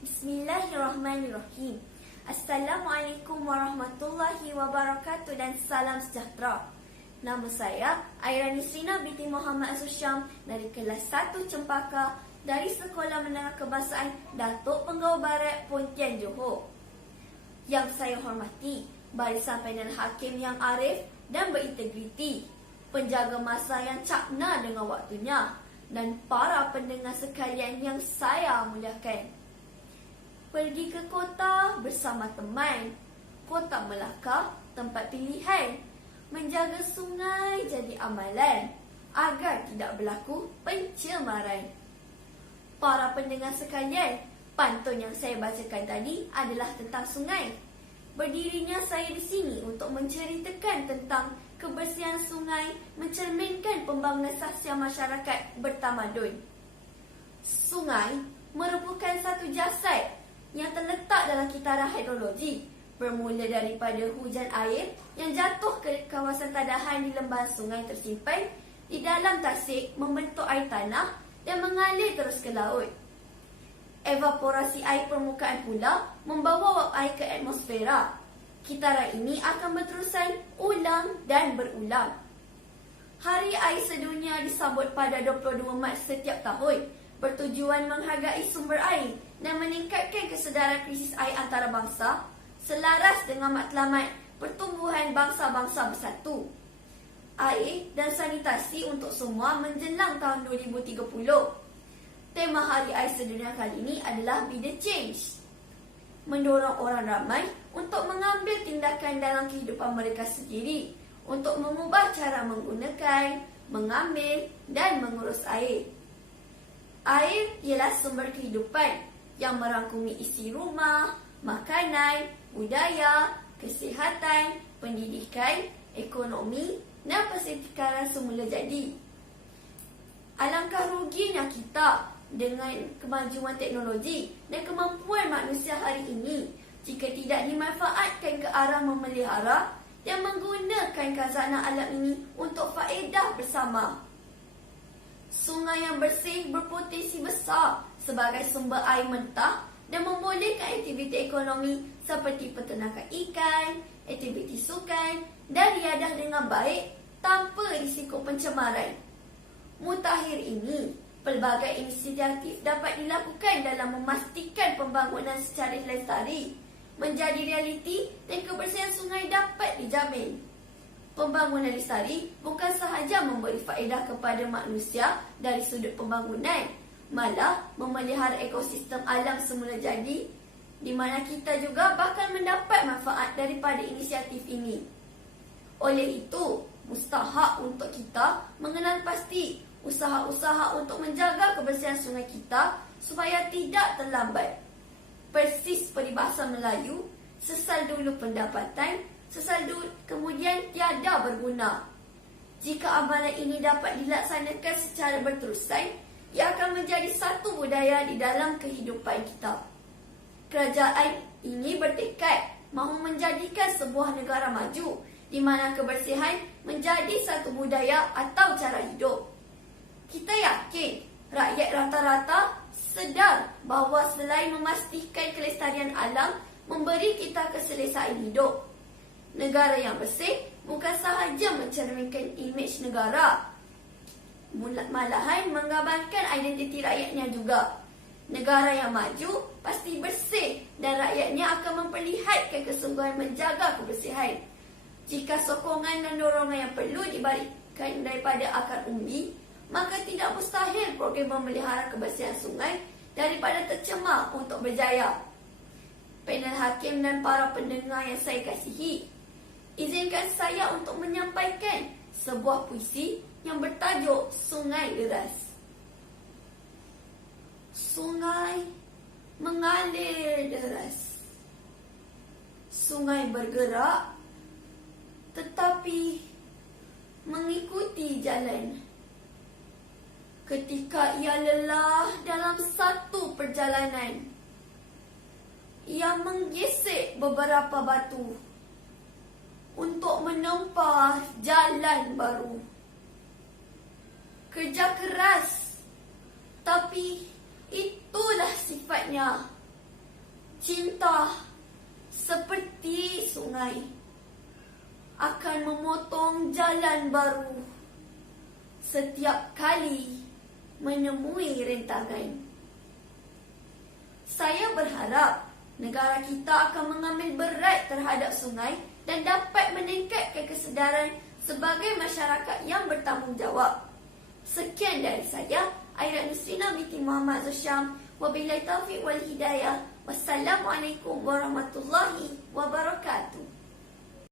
Bismillahirrahmanirrahim. Assalamualaikum warahmatullahi wabarakatuh dan salam sejahtera. Nama saya Airani Srina binti Muhammad Azusyam dari kelas 1 Cempaka dari Sekolah Menengah Kebangsaan Datuk Penggau Barat, Pontian, Johor. Yang saya hormati barisan panel hakim yang arif dan berintegriti, penjaga masa yang cakna dengan waktunya, dan para pendengar sekalian yang saya muliakan. Pergi ke kota bersama teman, Kota Melaka tempat pilihan. Menjaga sungai jadi amalan agar tidak berlaku pencemaran. Para pendengar sekalian, pantun yang saya bacakan tadi adalah tentang sungai. Berdirinya saya di sini untuk menceritakan tentang kebersihan sungai, mencerminkan pembangunan sosial masyarakat bertamadun. Sungai merupakan satu jasad yang terletak dalam kitaran hidrologi, bermula daripada hujan air yang jatuh ke kawasan tadahan di lembaran sungai tersimpan di dalam tasik membentuk air tanah dan mengalir terus ke laut. Evaporasi air permukaan pula membawa wap air ke atmosfera. Kitaran ini akan berterusan ulang dan berulang. Hari Air Sedunia disambut pada 22 Mac setiap tahun, bertujuan menghargai sumber air dan meningkatkan kesedaran krisis air antarabangsa selaras dengan matlamat pertumbuhan bangsa-bangsa bersatu. Air dan sanitasi untuk semua menjelang tahun 2030. Tema Hari Air Sedunia kali ini adalah Be the Change. Mendorong orang ramai untuk mengambil tindakan dalam kehidupan mereka sendiri untuk mengubah cara menggunakan, mengambil dan mengurus air. Air ialah sumber kehidupan yang merangkumi isi rumah, makanan, budaya, kesihatan, pendidikan, ekonomi dan persekitaran semula jadi. Alangkah ruginya kita dengan kemajuan teknologi dan kemampuan manusia hari ini jika tidak dimanfaatkan ke arah memelihara dan menggunakan khazanah alam ini untuk faedah bersama. Sungai yang bersih berpotensi besar sebagai sumber air mentah dan membolehkan aktiviti ekonomi seperti peternakan ikan, aktiviti sukan dan riadah dengan baik tanpa risiko pencemaran. Mutakhir ini, pelbagai inisiatif dapat dilakukan dalam memastikan pembangunan secara lestari menjadi realiti dan kebersihan sungai dapat dijamin. Pembangunan lestari bukan sahaja memberi faedah kepada manusia dari sudut pembangunan, malah memelihara ekosistem alam semula jadi, di mana kita juga bakal mendapat manfaat daripada inisiatif ini. Oleh itu, mustahak untuk kita mengenal pasti usaha-usaha untuk menjaga kebersihan sungai kita supaya tidak terlambat. Persis peribahasa Melayu, sesal dulu pendapatan, sesal dulu kemudian tiada berguna. Jika amalan ini dapat dilaksanakan secara berterusan, ia akan menjadi satu budaya di dalam kehidupan kita. Kerajaan ini bertekad mahu menjadikan sebuah negara maju di mana kebersihan menjadi satu budaya atau cara hidup. Kita yakin rakyat rata-rata sedar bahawa selain memastikan kelestarian alam, memberi kita keselesaan hidup. Negara yang bersih bukan sahaja mencerminkan imej negara, malahan menggambarkan identiti rakyatnya juga. Negara yang maju pasti bersih dan rakyatnya akan memperlihatkan kesungguhan menjaga kebersihan. Jika sokongan dan dorongan yang perlu diberikan daripada akar umbi, maka tidak mustahil program memelihara kebersihan sungai daripada tercemar untuk berjaya. Panel hakim dan para pendengar yang saya kasihi, izinkan saya untuk menyampaikan sebuah puisi yang bertajuk Sungai Deras. Sungai mengalir deras. Sungai bergerak tetapi mengikuti jalan. Ketika ia lelah dalam satu perjalanan, ia menggesek beberapa batu untuk menempa jalan baru. Kerja keras, tapi itulah sifatnya. Cinta seperti sungai akan memotong jalan baru setiap kali menemui rintangan. Saya berharap negara kita akan mengambil berat terhadap sungai dan dapat meningkatkan kesedaran sebagai masyarakat yang bertanggungjawab. Sekian dari saya, Aira Nusrina binti Muhammad Azhar Syam. Wabillahi taufiq wal hidayah. Wassalamualaikum warahmatullahi wabarakatuh.